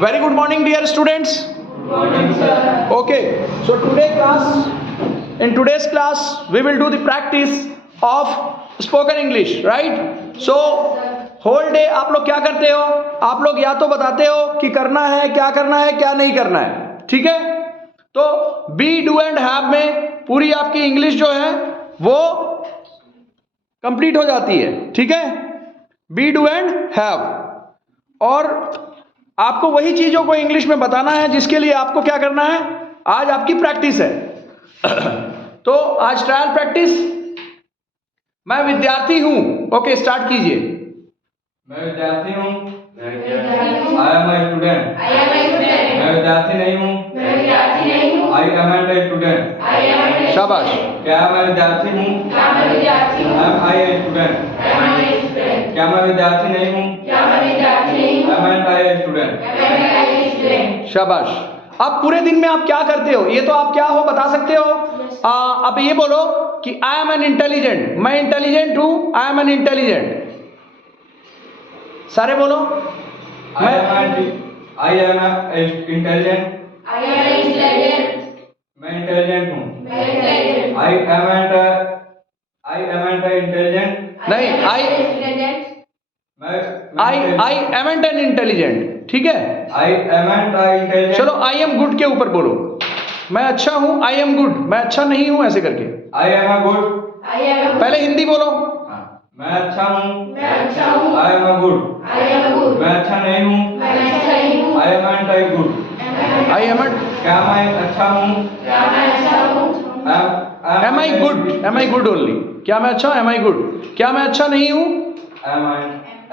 Very good morning, dear students. Good morning, sir. Okay, so in today's class, we will do the practice of spoken English, right? So, whole day आप लोग क्या करते हो? आप लोग या तो बताते हो कि करना है, क्या नहीं करना है, ठीक है? तो बी, डू एंड हैव में पूरी आपकी इंग्लिश जो है वो कंप्लीट हो जाती है, ठीक है? Be, do and have. और आपको वही चीजों को इंग्लिश में बताना है जिसके लिए आपको क्या करना है, आज आपकी प्रैक्टिस है। तो आज ट्रायल प्रैक्टिस। मैं विद्यार्थी हूं। ओके, स्टार्ट कीजिए। मैं विद्यार्थी हूँ। I am a student. मैं विद्यार्थी नहीं हूँ। I am a student. शाबाश। क्या मैं विद्यार्थी हूँ? Am I a student. क्या मैं विद्यार्थी नहीं हूँ? Am and I a student. शाबाश। अब पूरे दिन में आप क्या करते हो, ये तो आप क्या हो बता सकते हो। अब ये बोलो कि आई एम एन इंटेलिजेंट। मैं इंटेलिजेंट हूं। I M an intelligent. सारे बोलो। I am intelligent. मैं इंटेलिजेंट हूँ। I am intelligent. नहीं, आई एमंट एन इंटेलिजेंट, ठीक है। I am intelligent. चलो आई एम गुड के ऊपर बोलो। मैं अच्छा हूं, आई एम गुड। मैं अच्छा नहीं हूं, ऐसे करके। I am a good. पहले हिंदी बोलो। मैं अच्छा हूँ। I am a good. मैं अच्छा नहीं हूँ। I am good. I amn't. क्या मैं अच्छा हूँ? Am I good. Am I good only. क्या मैं अच्छा हूं? Am I good. क्या मैं अच्छा नहीं हूं?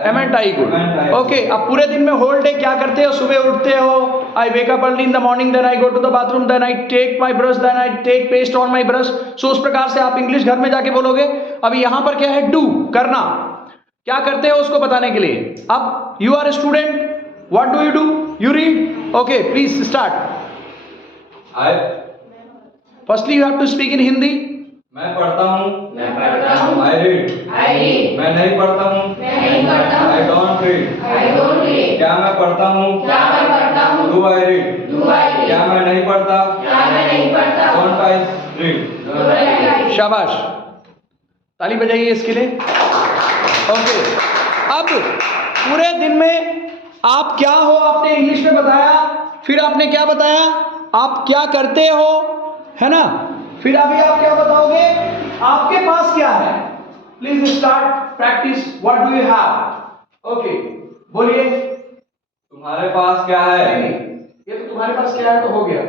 एमंट आई गुड। ओके, अब पूरे दिन में होल डे क्या करते हो? सुबह उठते हो, I wake up early in the morning, then I go to the bathroom, then I take my brush, then I take paste on my brush. So उस प्रकार से आप इंग्लिश घर में जाके बोलोगे। अब यहां पर क्या है? डू, करना। क्या करते हो उसको बताने के लिए। अब you are a student, what do you do? You read. Okay, please start. Firstly you have to speak in Hindi. मैं पढ़ता हूँ। I read. मैं नहीं पढ़ता हूँ। I don't read. क्या मैं पढ़ता हूँ? Do I read. क्या मैं नहीं पढ़ता? Don't I read. शाबाश, ताली बजाइए इसके लिए। ओके, अब पूरे दिन में आप क्या हो आपने इंग्लिश में बताया, फिर आपने क्या बताया, आप क्या करते हो, है ना। फिर अभी आप क्या बताओगे, आपके पास क्या है। Please start practice. What do you have. Okay, बोलिए। तुम्हारे पास क्या है? नहीं, ये तो तुम्हारे पास क्या है तो हो गया।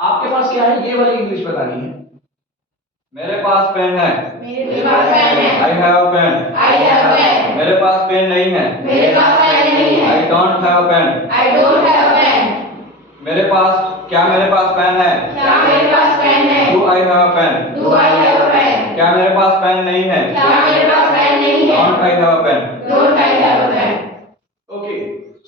आपके पास क्या है, ये वाली इंग्लिश बतानी है। मेरे पास पेन है। I have pen. मेरे पास पेन नहीं है। I don't have pen. मेरे पास पेन है? Do I have pen. क्या मेरे पास पेन नहीं है? Don't I have pen. Okay,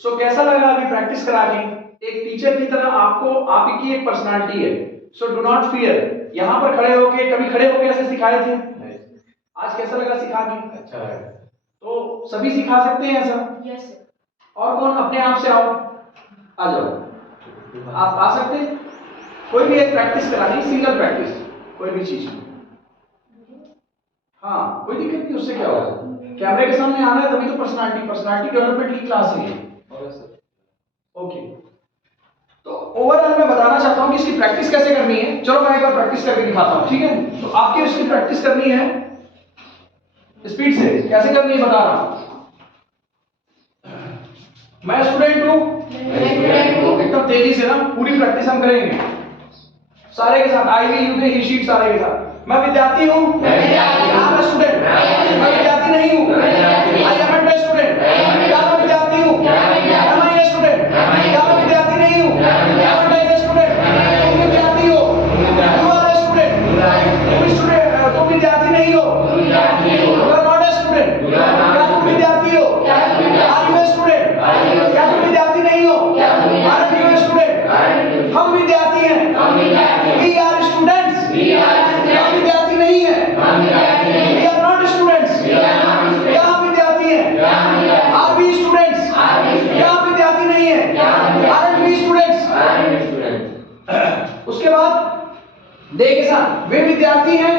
so कैसा लगा अभी प्रैक्टिस करा के। एक टीचर की तरह आपको, आपकी एक पर्सनालिटी है। So do not fear. यहां पर खड़े होके, कभी खड़े होके ऐसे सिखाए थे? आज कैसा लगा सिखा के? अच्छा है। तो सभी सिखा सकते हैं ऐसा? यस। और कौन? अपने आप से आओ, आ जाओ। आप आ सकते हैं। कोई भी एक प्रैक्टिस करानी, सिंगल प्रैक्टिस, कोई भी चीज। हाँ, कोई दिक्कत नहीं, उससे क्या होगा। कैमरे के सामने आना है तभी तो पर्सनालिटी डेवलपमेंट की क्लास है ये। ओके, तो ओवरऑल मैं बताना चाहता हूं कि इसकी प्रैक्टिस कैसे करनी है। चलो मैं एक बार प्रैक्टिस करके दिखाता हूं, ठीक है। तो आपकी इसकी प्रैक्टिस करनी है स्पीड से। कैसे करनी है बता रहा हूं। मैं स्टूडेंट हूं, एकदम तेजी से ना पूरी प्रैक्टिस हम करेंगे सारे के साथ। आई वी यू के ही शीट सारे के साथ। मैं विद्यार्थी हूं। मैं स्टूडेंट। मैं विद्यार्थी नहीं हूं। I am not a student. क्या मैं विद्यार्थी हूं? Am I a student. क्या मैं विद्यार्थी नहीं हूं? Am not a student. तुम विद्यार्थी हो। You are a student. तुम विद्यार्थी नहीं हो। You are not a student. क्या तुम विद्यार्थी हो? Are you a student? क्या तुम विद्यार्थी नहीं हो? Are you a student? हम विद्यार्थी हैं। We are students. हम विद्यार्थी नहीं है। We are not students. क्या हम विद्यार्थी हैं? Are we students? क्या हम विद्यार्थी नहीं है? I am a student. उसके बाद दे के साथ वे विद्यार्थी हैं,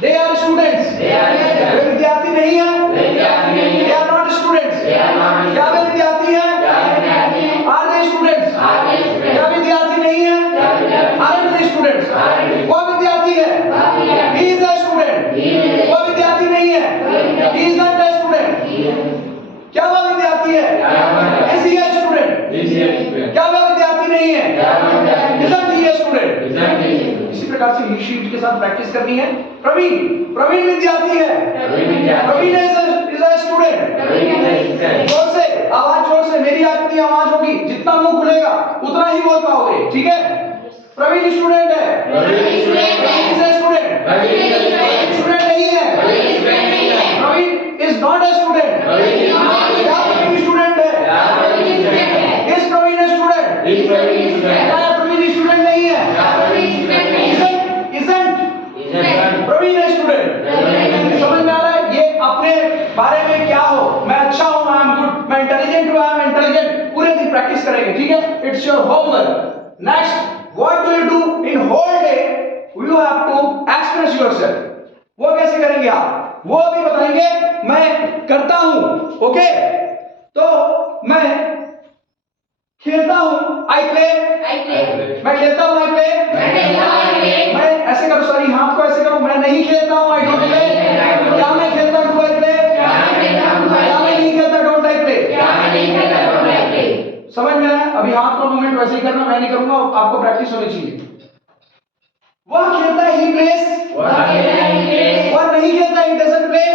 they are students, They are students. वे विद्यार्थी नहीं है, वे विद्यार्थी नहीं दे हैं. Are not students, They are not क्या वे विद्यार्थी हैं, क्या विद्यार्थी हैं? Are they students, Are they students? क्या विद्यार्थी नहीं है, क्या विद्यार्थी? Are they students, Are they? वह विद्यार्थी है, वह विद्यार्थी। He is a student, He is a- वह विद्यार्थी नहीं है, वह विद्यार्थी। He is not a student, He is- क्या वह विद्यार्थी है, क्या वह विद्यार्थी? Is he a student, Is he a student? क्या वह विद्यार्थी नहीं है, क्या वह विद्यार्थी? Isn't he a student. Isn't he a student? इसी प्रकार से ही शीट के साथ प्रैक्टिस करनी है। प्रवीण, प्रवीण विद्यार्थी है, प्रवीण विद्यार्थी। Praveen is a student. Praveen is a student. जोर से, आवाज जोर से, मेरी आपकी आवाज होगी, जितना मुंह खुलेगा उतना ही बोल पाओगे, ठीक है? प्रवीण स्टूडेंट है, प्रवीण student है। Is a student, Praveen is a student. Student नहीं है, प्रवीण student नहीं है. Praveen is not a student, Praveen is not a क्या student. प्रवीण स्टूडेंट है, क्या प्रवीण student है? Is Praveen a student, Is Praveen student? क्या प्रवीण स्टूडेंट नहीं है, क्या प्रवीण student नहीं है? Isn't Is a student. Praveen a student. समझ में आ रहा है? ये अपने बारे में क्या हो, मैं अच्छा हूं, आई एम गुड, मैं इंटेलिजेंट हूं, आई एम इंटेलिजेंट, पूरे दिन प्रैक्टिस करेंगे, ठीक है? It's your homework. Next, what do you do in whole day? You have to express yourself. वो कैसे करेंगे आप, वो अभी बताएंगे, मैं करता हूं, ओके? तो मैं खेलता हूं, आई प्ले, मैं खेलता हूं, आई प्ले, मैं ऐसे करूं, सॉरी हाथ को ऐसे करूं, मैं नहीं खेलता हूं, आई डोंट प्ले, क्या मैं खेलता हूं, डू आई प्ले, क्या मैं नहीं खेलता, डोंट आई प्ले। समझ में आया? अभी हाथ का मूवमेंट वैसे ही करना, मैं नहीं करूंगा, आपको प्रैक्टिस होनी चाहिए। वह खेलता है, ही प्लेस, वह नहीं खेलता, ही डजंट प्ले,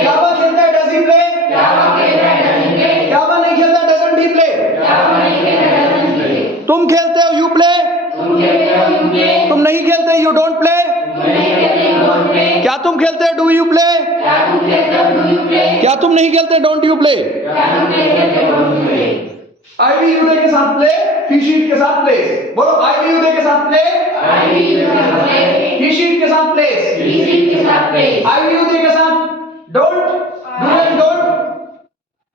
क्या वह खेलता है, डज ही प्ले, क्या वह नहीं खेलता, डजंट ही प्ले। तुम खेलते हो, यू प्ले, तुम नहीं खेलते, यू डोंट प्ले, क्या तुम खेलते हो, डू यू प्ले, क्या तुम नहीं खेलते, डोंट यू प्ले। IVUD के साथ प्ले, ही शीट के साथ प्लेस, बोलो IVUD के साथ प्ले, ही शीट के साथ प्लेस, IVUD के साथ don't, do and don't,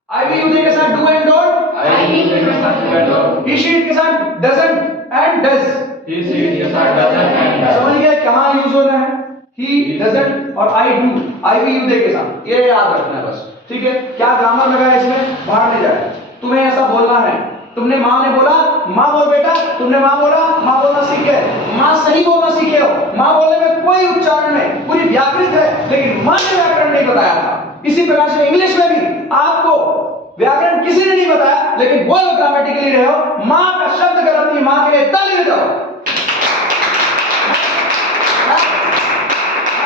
IVUD के साथ do and don't, he sheet के साथ डजंट एंड डज। समझ गए कहां यूज हो रहा है? ही, डजंट और आई डू, IVUD के साथ, ये याद रखना है बस, ठीक है? क्या ग्रामर लगा है इसमें, बाहर नहीं जाए, तुम्हें ऐसा बोलना है। तुमने माँ ने बोला, माँ बोल बेटा, तुमने माँ बोला, माँ बोलना सीखे, माँ सही बोलना सीखे हो। माँ बोलने में कोई उच्चारण नहीं, पूरी व्याकरित है, लेकिन माँ ने व्याकरण नहीं बताया था। इसी प्रकार से इंग्लिश में भी आपको व्याकरण किसी ने नहीं बताया, लेकिन बोलो ग्रामेटिकली रहे हो। माँ का शब्द कर अपनी माँ के लिए ताली बजाओ।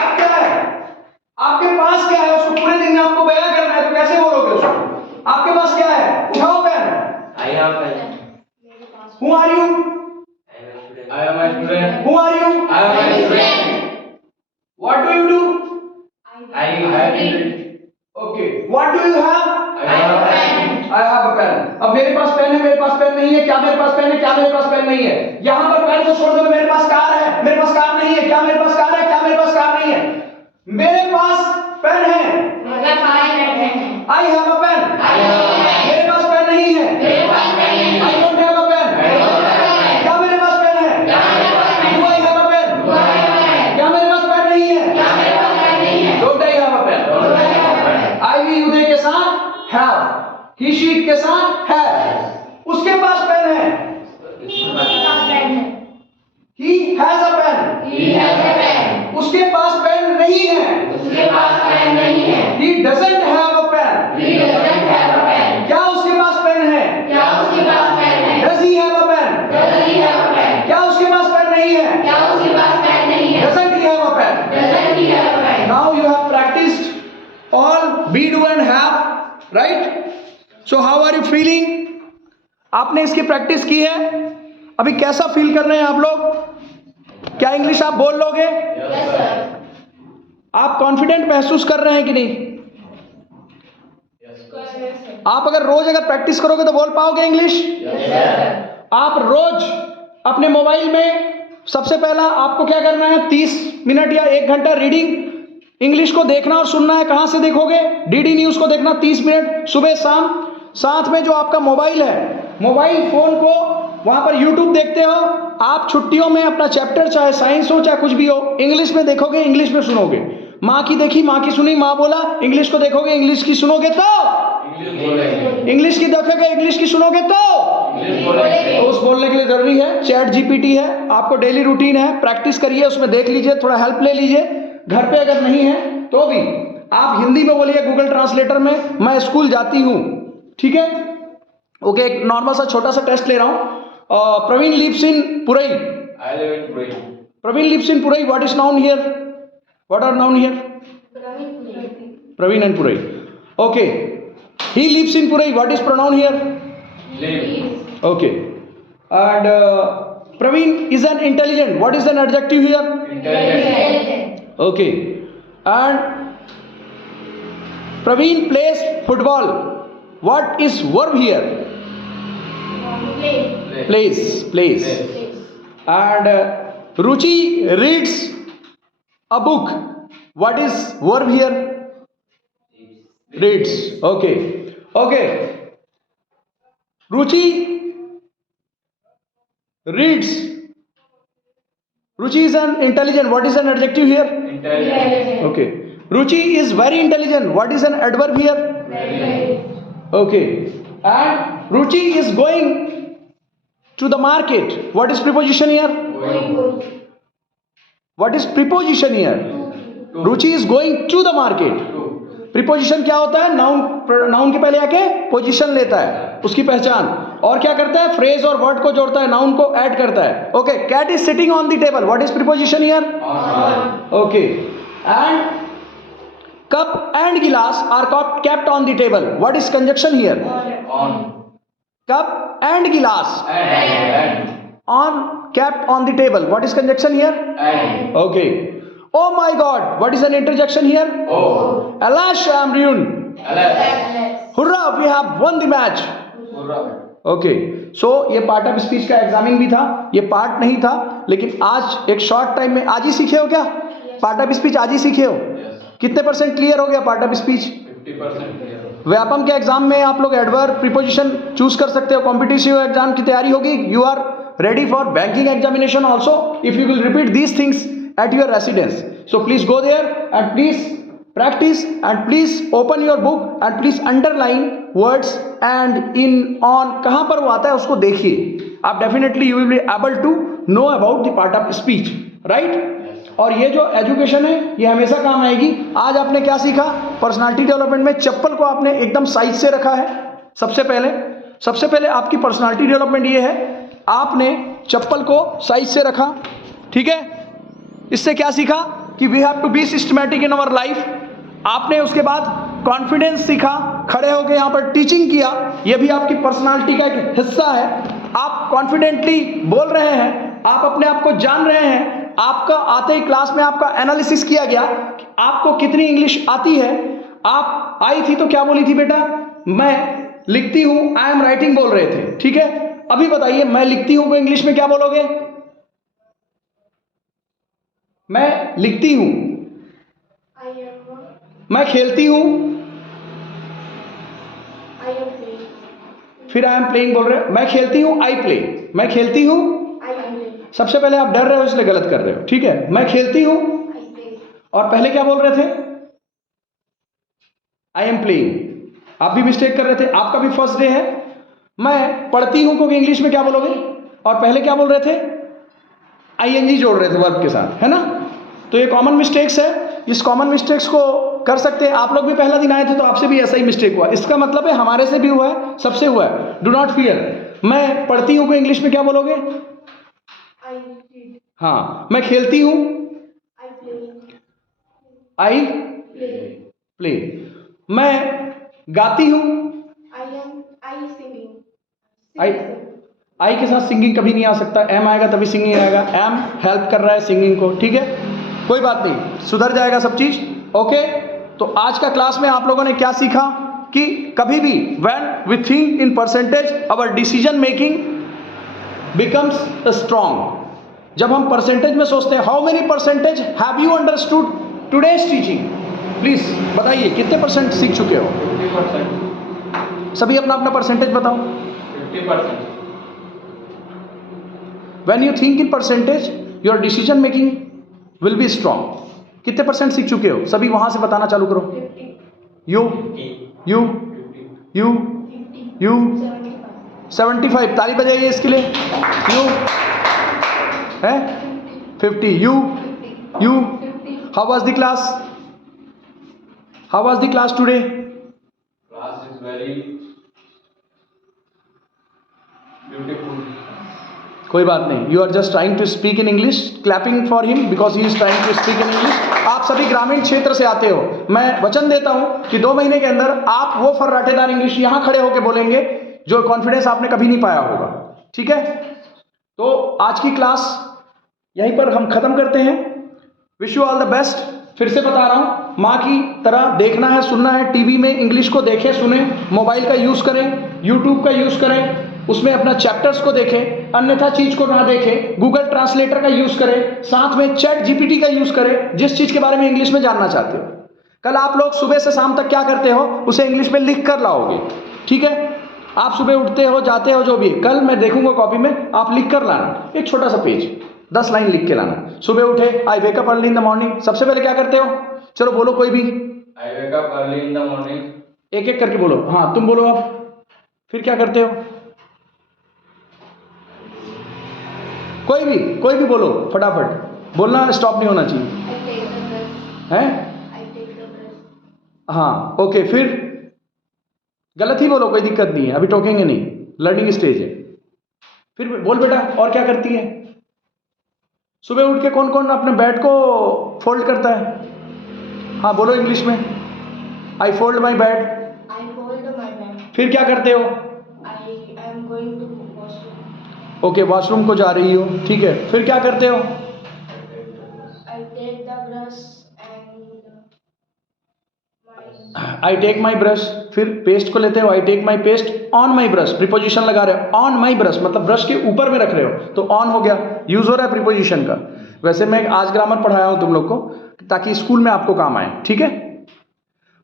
अब क्या है, आपके पास क्या है, उसको पूरे दिन में आपको बयां करना है, तो कैसे बोलोगे उसको? आपके पास क्या है, उठाओ pen. Who are you? I am a student. Who are you? I am a student. What do you do? I have it. Okay. What do you have? I have a pen. I have a pen. अब मेरे पास pen है, मेरे पास pen नहीं है, क्या मेरे पास पेन है, क्या मेरे पास पेन नहीं है। यहाँ पर पेन को छोड़ दो, मेरे पास कार है, मेरे पास कार नहीं है, क्या मेरे पास कार है, क्या मेरे पास कार नहीं है। मेरे पास पेन है, I have a pen. मेरे पास पेन नहीं है, I don't have a pen. क्या मेरे पास पेन है, Do I have a pen? क्या मेरे पास पेन नहीं है, Don't I have a pen? IVUD के साथ have, he sheet के साथ have, उसके पास पेन है, he has a pen, उसके पास पेन नहीं है, he doesn't have a pen, क्या उसके पास पेन है, does he have a pen, क्या उसके पास पेन नहीं है, doesn't he have a pen? Now you have practiced all be, do and have, right? So how are you feeling? आपने इसकी practice की है, अभी कैसा फील कर रहे हैं आप लोग? क्या इंग्लिश आप बोल लोगे? आप कॉन्फिडेंट महसूस कर रहे हैं कि नहीं? आप अगर रोज प्रैक्टिस करोगे तो बोल पाओगे इंग्लिश? आप रोज अपने मोबाइल में सबसे पहला आपको क्या करना है, 30 मिनट या 1 घंटा रीडिंग इंग्लिश को देखना और सुनना है। कहां से देखोगे? DD न्यूज को देखना 30 मिनट सुबह शाम। साथ में जो आपका मोबाइल है मोबाइल फोन को वहां पर यूट्यूब देखते हो आप, छुट्टियों में अपना चैप्टर चाहे साइंस हो चाहे कुछ भी हो, इंग्लिश में देखोगे, इंग्लिश में सुनोगे। माँ की देखी, माँ की सुनी, माँ बोला, इंग्लिश को देखोगे, इंग्लिश की सुनोगे तो, इंग्लिश की देखोगे, इंग्लिश की सुनोगे तो उस बोलने के लिए जरूरी है चैट जीपीटी है, आपको डेली रूटीन है, प्रैक्टिस करिए, उसमें देख लीजिए, थोड़ा हेल्प ले लीजिए। घर पे अगर नहीं है तो भी आप हिंदी में बोलिए गूगल ट्रांसलेटर में, मैं स्कूल जाती हूँ, ठीक है। ओके, एक नॉर्मल सा छोटा सा टेस्ट ले रहा हूँ। Praveen lives in Purai. I live in Puri. Praveen lives in Purai, what is noun here? What are noun here? Praveen and Purai. Okay. He lives in Purai. What is pronoun here? Live. Okay. And Praveen is an intelligent. What is an adjective here? Intelligent. Okay. And Praveen plays football. What is verb here? Plays. Plays. And Ruchi reads a book. What is verb here? Reads. Okay. Okay. Ruchi reads. Ruchi is an intelligent. What is an adjective here? Intelligent. Okay. Ruchi is very intelligent. What is an adverb here? Very. Okay. And Ruchi is going to the market. What is preposition here? Going. What is preposition here? To. Ruchi is going to the market. To. Preposition क्या होता है? Noun के पहले आके position लेता है, उसकी पहचान, और क्या करता है? फ्रेज और वर्ड को जोड़ता है, नाउन को ऐड करता है। Okay, cat is sitting on the table, what is preposition here? On. Okay, and cup and glass are kept on the table, what is conjunction here? On. Cup and glass And. on kept on the table, what is conjunction here? And. Okay. Oh my god, what is an interjection here? Oh. Alas, I am ruined. Alas. Hurrah, we have won the match. Hurrah. Okay, so ये part of speech का examine भी था, ये part नहीं था, लेकिन आज एक शॉर्ट टाइम में आज ही सीखे हो क्या? पार्ट ऑफ स्पीच आज ही सीखे हो? Yes. कितने % क्लियर हो गया part of speech? 50% clear. Vyapam के एग्जाम में आप लोग एडवर्ब प्रीपोजिशन चूज कर सकते हो। कॉम्पिटिटिव एग्जाम की तैयारी होगी, you are ready for banking examination also if you will repeat these things at your residence. So please go there and please practice and please open your book and please underline words and in on कहाँ पर वो आता है उसको देखिए, आप definitely you will be able to know about the part of speech, right? और ये जो एजुकेशन है ये हमेशा काम आएगी। आज आपने क्या सीखा? पर्सनालिटी डेवलपमेंट में चप्पल को आपने एकदम साइज से रखा है। सबसे पहले आपकी पर्सनालिटी डेवलपमेंट ये है, आपने चप्पल को साइज से रखा, ठीक है। इससे क्या सीखा कि we have to be systematic in our life. आपने उसके बाद कॉन्फिडेंस सीखा, खड़े होकर यहाँ पर टीचिंग किया, ये भी आपकी पर्सनालिटी का एक हिस्सा है। आप कॉन्फिडेंटली बोल रहे हैं, आप अपने आप को जान रहे हैं। आपका आते ही क्लास में आपका एनालिसिस किया गया कि आपको कितनी इंग्लिश आती है। आप आई थी तो क्या बोली थी बेटा? मैं लिखती हूँ, आई एम राइटिंग बोल रहे थे, ठीक है। अभी बताइए, मैं लिखती हूं को इंग्लिश में क्या बोलोगे? मैं लिखती हूं। मैं खेलती हूं, फिर आई एम प्लेइंग बोल रहे हो। मैं खेलती हूं, आई प्ले। मैं खेलती हूं, सबसे पहले आप डर रहे हो इसलिए गलत कर रहे हो, ठीक है। मैं खेलती हूं और पहले क्या बोल रहे थे? I am playing. आप भी मिस्टेक कर रहे थे, आपका भी फर्स्ट डे है। मैं पढ़ती हूं को इंग्लिश में क्या बोलोगे? और पहले क्या बोल रहे थे? आईएनजी जोड़ रहे थे वर्ब के साथ, है ना। तो ये कॉमन मिस्टेक्स है, इस कॉमन मिस्टेक्स को कर सकते हैं। आप लोग भी पहला दिन आए थे तो आपसे भी ऐसा ही मिस्टेक हुआ, इसका मतलब है हमारे से भी हुआ है, सबसे हुआ है। Do not fear. मैं पढ़ती हूं को इंग्लिश में क्या बोलोगे? हाँ। मैं खेलती हूं, आई प्ले। मैं गाती हूं, आई के साथ सिंगिंग कभी नहीं आ सकता, एम आएगा तभी सिंगिंग आएगा। एम हेल्प कर रहा है सिंगिंग को, ठीक है, कोई बात नहीं, सुधर जाएगा सब चीज। ओके, तो आज का क्लास में आप लोगों ने क्या सीखा कि कभी भी when we think in percentage our decision making becomes strong. जब हम परसेंटेज में सोचते हैं, how many percentage have you understood today's teaching? Please बताइए कितने % सीख चुके हो? 50%. सभी अपना अपना परसेंटेज बताओ। 50%. When you think in percentage, your decision making will be strong. कितने परसेंट सीख चुके हो? सभी वहां से बताना चालू करो. 50, You, 50. you, 50. you, 50, you. 75, 75. ताली बजाइए इसके लिए. You है 50. You, 50, you. 50. How was the class? How was the class today? Class is very beautiful. कोई बात नहीं. You are just trying to speak in English. Clapping for him because he is trying to speak in English. आप सभी ग्रामीण क्षेत्र से आते हो. मैं वचन देता हूं कि 2 महीने के अंदर आप वो फर्राटेदार इंग्लिश यहां खड़े होकर बोलेंगे जो कॉन्फिडेंस आपने कभी नहीं पाया होगा. ठीक है, तो आज की क्लास यहीं पर हम खत्म करते हैं. Wish you all the best. फिर से बता रहा हूं, माँ की तरह देखना है, सुनना है. टीवी में इंग्लिश को देखें, सुने. मोबाइल का यूज करें, यूट्यूब का यूज करें, उसमें अपना चैप्टर्स को देखें, अन्यथा चीज को ना देखें. गूगल ट्रांसलेटर का यूज करें, साथ में चैट जीपीटी का यूज करें जिस चीज के बारे में इंग्लिश में जानना चाहते हो. कल आप लोग सुबह से शाम तक क्या करते हो उसे इंग्लिश में लिख कर लाओगे. ठीक है, आप सुबह उठते हो, जाते हो, जो भी. कल मैं देखूंगा कॉपी में, आप लिख कर लाना. एक छोटा सा पेज 10 लाइन लिख के लाना. सुबह उठे, I wake up early in the morning. सबसे पहले क्या करते हो? चलो बोलो कोई भी. I wake up early in the morning. एक एक करके बोलो. हाँ तुम बोलो अब. फिर क्या करते हो? कोई भी बोलो फटाफट. बोलना स्टॉप नहीं होना चाहिए. I take the brush. हैं? I take the brush. हाँ ओके. फिर गलत ही बोलो, कोई दिक्कत नहीं है, अभी टोकेंगे नहीं, लर्निंग स्टेज है. फिर बोल बेटा और क्या करती है? सुबह उठ के कौन कौन अपने बेड को फोल्ड करता है? हाँ बोलो इंग्लिश में. I fold my bed. I fold my bed. फिर क्या करते हो? I am going to washroom. Okay, washroom को जा रही हो. ठीक है, फिर क्या करते हो? I take the brush and my I take my brush. फिर पेस्ट को लेते हो. I take my paste on my brush. Preposition लगा रहे हो. ऑन माई ब्रश मतलब ब्रश के ऊपर में रख रहे हो, तो ऑन हो गया, यूज हो रहा है प्रीपोजिशन का. वैसे मैं आज ग्रामर पढ़ाया हूं तुम लोग को ताकि स्कूल में आपको काम आए. ठीक है,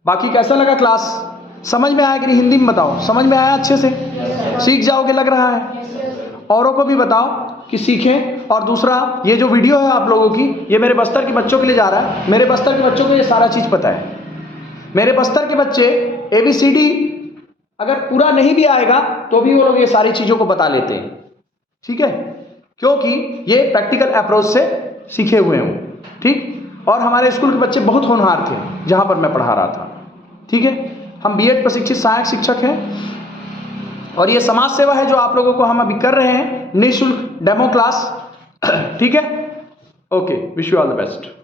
बाकी कैसा लगा क्लास? समझ में आया कि नहीं? हिंदी में बताओ. समझ में आया अच्छे से? सीख जाओगे लग रहा है. औरों को भी बताओ कि सीखें. और दूसरा, ये जो वीडियो है आप लोगों की, ये मेरे बस्तर के बच्चों के लिए जा रहा है. मेरे बस्तर के बच्चों को ये सारा चीज़ पता है. मेरे बस्तर के बच्चे ABCD अगर पूरा नहीं भी आएगा तो भी वो लोग ये सारी चीज़ों को बता लेते हैं. ठीक है, क्योंकि ये प्रैक्टिकल अप्रोच से सीखे हुए हैं. ठीक, और हमारे स्कूल के बच्चे बहुत होनहार थे जहाँ पर मैं पढ़ा रहा था. ठीक है, हम B.Ed प्रशिक्षित सहायक शिक्षक हैं और ये समाज सेवा है जो आप लोगों को हम अभी कर रहे हैं, निःशुल्क डेमो क्लास. ठीक है, okay. Wish you all the best.